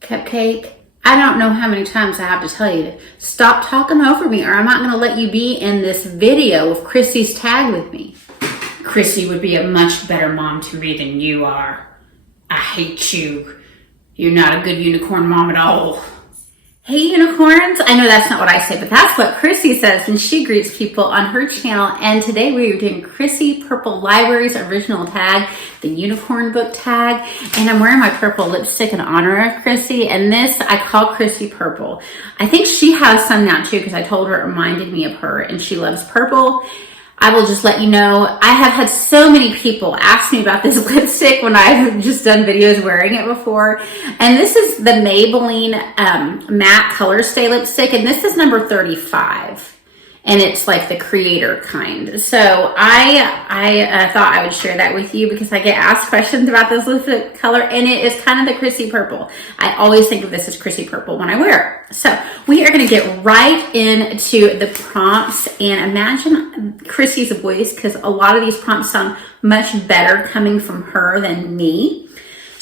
Cupcake, I don't know how many times I have to tell you to stop talking over me or I'm not going to let you be in this video of Chrissy's tag with me. Chrissy would be a much better mom to me than you are. I hate you. You're not a good unicorn mom at all. Hey unicorns, I know that's not what I say, but that's what Chrissy says when she greets people on her channel. And today we are doing Chrissy Purple Library's original tag, the unicorn book tag. And I'm wearing my purple lipstick in honor of Chrissy. And this I call Chrissy Purple. I think she has some now too because I told her it reminded me of her and she loves purple. I will just let you know, I have had so many people ask me about this lipstick when I've just done videos wearing it before. And this is the Maybelline Matte Color Stay lipstick, and this is number 35. And it's like the creator kind. So I thought I would share that with you because I get asked questions about this lipstick color, and it is kind of the Chrissy Purple. I always think of this as Chrissy Purple when I wear it. So we are going to get right into the prompts, and imagine Chrissy's voice because a lot of these prompts sound much better coming from her than me.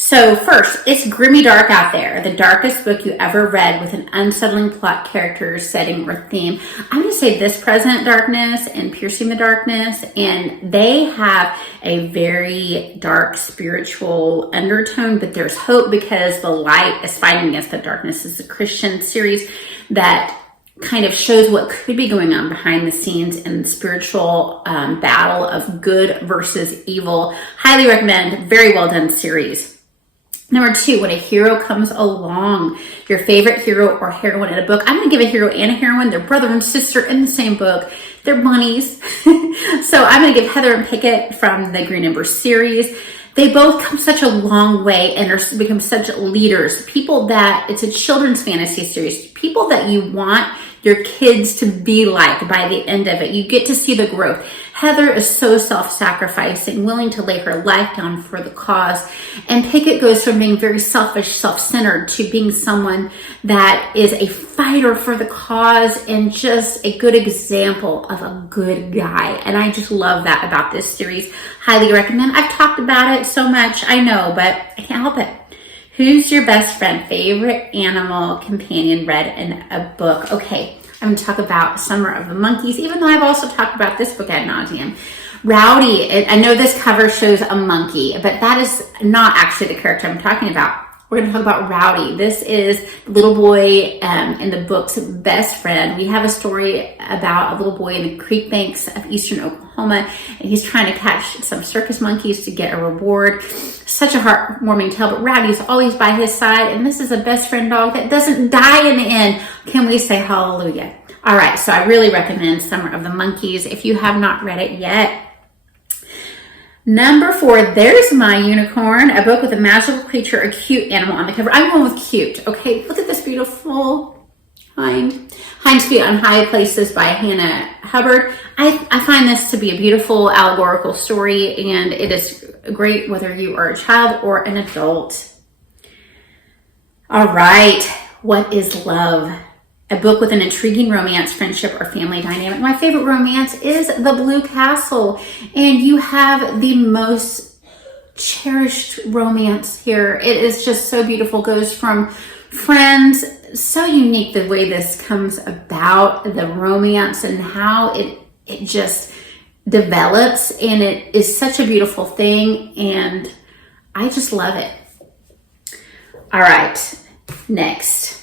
So first, it's grimmy dark out there, the darkest book you ever read with an unsettling plot, character, setting, or theme. I'm going to say This Present Darkness and Piercing the Darkness, and they have a very dark spiritual undertone, but there's hope because the light is fighting against the darkness. It's a Christian series that kind of shows what could be going on behind the scenes in the spiritual battle of good versus evil. Highly recommend, very well done series. Number 2, when a hero comes along, your favorite hero or heroine in a book. I'm going to give a hero and a heroine. They're brother and sister in the same book. They're bunnies. So I'm going to give Heather and Pickett from the Green Ember series. They both come such a long way and are become such leaders. People that, it's a children's fantasy series. People that you want your kids to be like by the end of it. You get to see the growth. Heather is so self-sacrificing, willing to lay her life down for the cause. And Pickett goes from being very selfish, self-centered to being someone that is a fighter for the cause and just a good example of a good guy. And I just love that about this series. Highly recommend. I've talked about it so much, I know, but I can't help it. Who's your best friend, favorite animal companion read in a book? Okay, I'm going to talk about Summer of the Monkeys, even though I've also talked about this book ad nauseum. Rowdy, I know this cover shows a monkey, but that is not actually the character I'm talking about. We're going to talk about Rowdy. This is the little boy in the book's best friend. We have a story about a little boy in the creek banks of eastern Oklahoma, and he's trying to catch some circus monkeys to get a reward. Such a heartwarming tale, but Rowdy's always by his side, and this is a best friend dog that doesn't die in the end. Can we say hallelujah? All right, so I really recommend Summer of the Monkeys if you have not read it yet. Number 4, There's My Unicorn, a book with a magical creature, a cute animal on the cover. I'm going with cute, okay? Look at this beautiful Hind's Feet on High Places by Hannah Hubbard. I find this to be a beautiful allegorical story, and it is great whether you are a child or an adult. All right, what is love? A book with an intriguing romance, friendship, or family dynamic. My favorite romance is The Blue Castle, and you have the most cherished romance here. It is just so beautiful. Goes from friends, so unique the way this comes about, the romance and how it just develops, and it is such a beautiful thing, and I just love it. All right, next.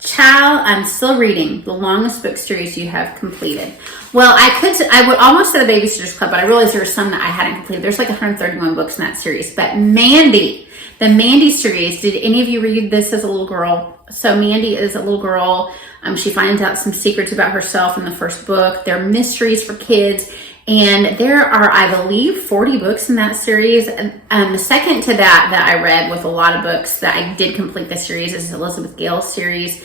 Child, I'm still reading the longest book series you have completed. Well, I would almost say the Babysitter's Club, but I realized there were some that I hadn't completed. There's like 131 books in that series. But Mandy, the Mandy series, did any of you read this as a little girl? So Mandy is a little girl. She finds out some secrets about herself in the first book. They're mysteries for kids. And there are, I believe, 40 books in that series. The second to that I read with a lot of books that I did complete the series is Elizabeth Gale's series.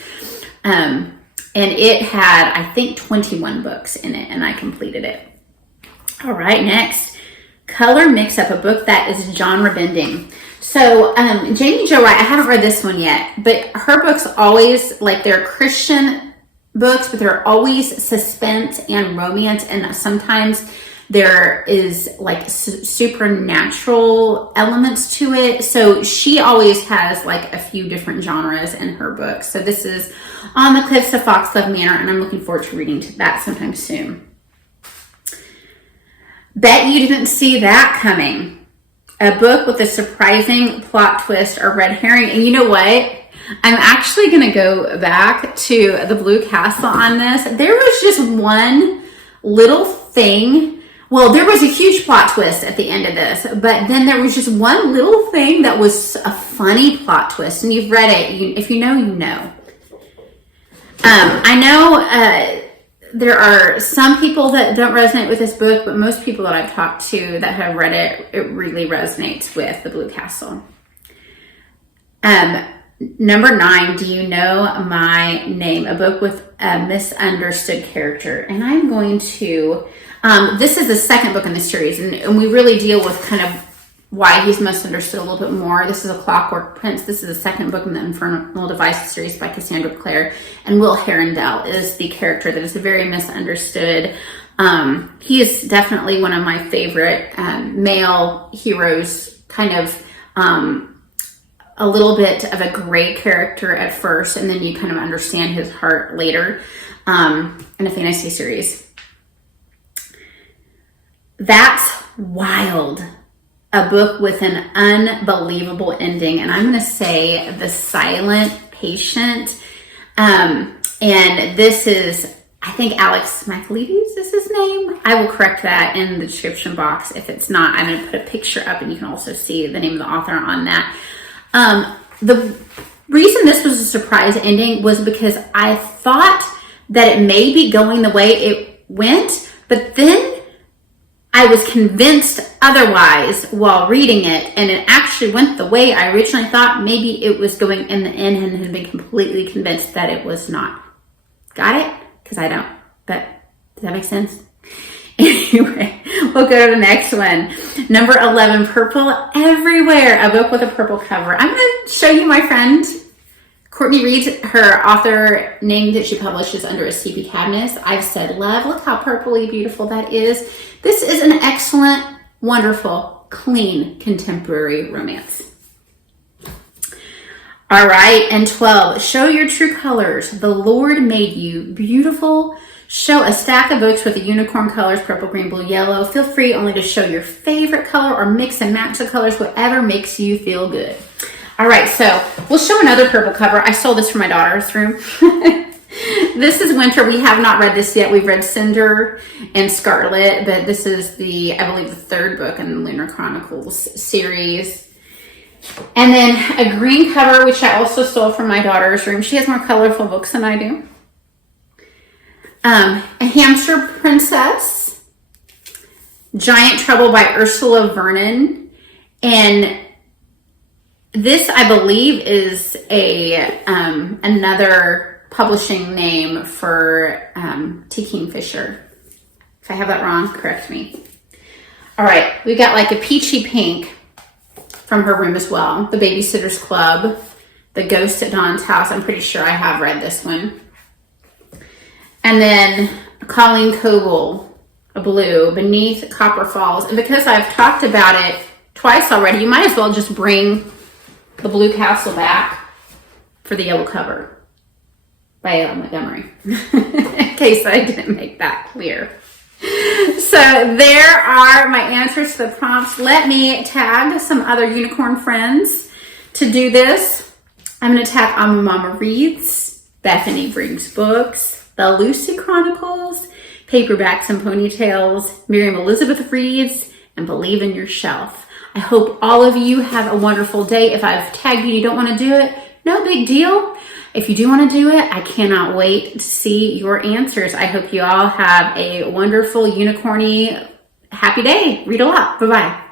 And it had, I think, 21 books in it, and I completed it. All right, next. Color Mixup, a book that is genre bending. So Jamie Jo Wright, I haven't read this one yet, but her books always, like, they're Christian books, but they're always suspense and romance, and sometimes There is like supernatural elements to it. So she always has like a few different genres in her books. So this is On the Cliffs of Foxglove Manor, and I'm looking forward to reading that sometime soon. Bet you didn't see that coming. A book with a surprising plot twist or red herring. And you know what? I'm actually going to go back to the Blue Castle on this. There was just one little thing. Well, there was a huge plot twist at the end of this, but then there was just one little thing that was a funny plot twist. And you've read it. If you know, you know. I know there are some people that don't resonate with this book, but most people that I've talked to that have read it, it really resonates with the Blue Castle. Number 9, Do You Know My Name? A book with a misunderstood character. And I'm going to, this is the second book in the series, and we really deal with kind of why he's misunderstood a little bit more. This is A Clockwork Prince. This is the second book in the Infernal Devices series by Cassandra Clare. And Will Herondale is the character that is very misunderstood. He is definitely one of my favorite male heroes, kind of a little bit of a gray character at first, and then you kind of understand his heart later in a fantasy series. That's Wild. A book with an unbelievable ending, and I'm going to say The Silent Patient. And this is, I think, Alex Michaelides is his name. I will correct that in the description box if it's not. I'm going to put a picture up, and you can also see the name of the author on that. The reason this was a surprise ending was because I thought that it may be going the way it went, but then I was convinced otherwise while reading it, and it actually went the way I originally thought maybe it was going in the end, and had been completely convinced that it was not. Got it? Because I don't. But does that make sense? Anyway, we'll go to the next one. Number 11, Purple Everywhere, a book with a purple cover. I'm going to show you my friend Courtney Reed, her author name that she publishes under a CP Cadmus. I've said love. Look how purpley beautiful that is. This is an excellent, wonderful, clean contemporary romance. All right, and 12, Show Your True Colors. The Lord Made You Beautiful. Show a stack of books with the unicorn colors, purple, green, blue, yellow. Feel free only to show your favorite color or mix and match the colors, whatever makes you feel good. All right, so we'll show another purple cover. I stole this from my daughter's room. This is Winter. We have not read this yet. We've read Cinder and Scarlet, but this is the, I believe, the third book in the Lunar Chronicles series. And then a green cover, which I also stole from my daughter's room. She has more colorful books than I do. A Hamster Princess, Giant Trouble by Ursula Vernon, and this, I believe, is a another publishing name for T. Kingfisher. If I have that wrong, correct me. All right, we got like a peachy pink from her room as well. The Babysitter's Club, The Ghost at Dawn's House. I'm pretty sure I have read this one. And then Colleen Coble, a blue, Beneath Copper Falls. And because I've talked about it twice already, you might as well just bring the Blue Castle back for the yellow cover by Montgomery. In case I didn't make that clear. So there are my answers to the prompts. Let me tag some other unicorn friends to do this. I'm going to tag Amma Mama Reads, Bethany Brings Books, The Lucy Chronicles, Paperbacks and Ponytails, Miriam Elizabeth Reads, and Believe in Yourself. I hope all of you have a wonderful day. If I've tagged you and you don't want to do it, no big deal. If you do want to do it, I cannot wait to see your answers. I hope you all have a wonderful, unicorny, happy day. Read a lot. Bye-bye.